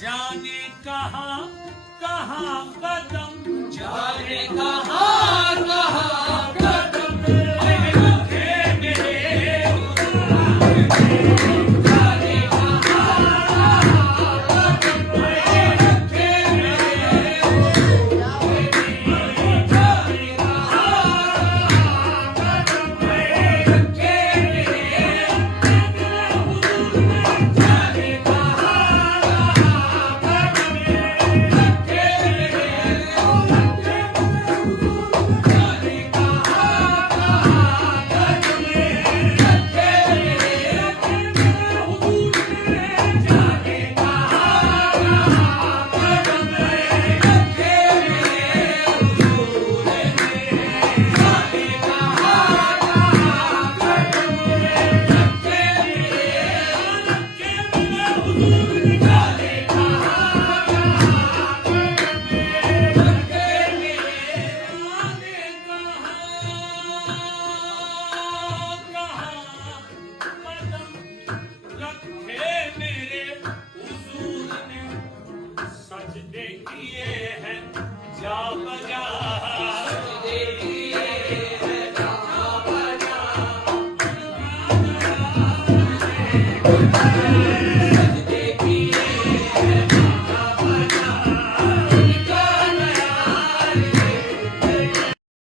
जाने कहाँ कहाँ कदम, जाने कहाँ कहाँ कदम रखे मेरे जाने कहाँ कदम रखे मेरे जाने कहाँ कदम रखे मेरे जाने जा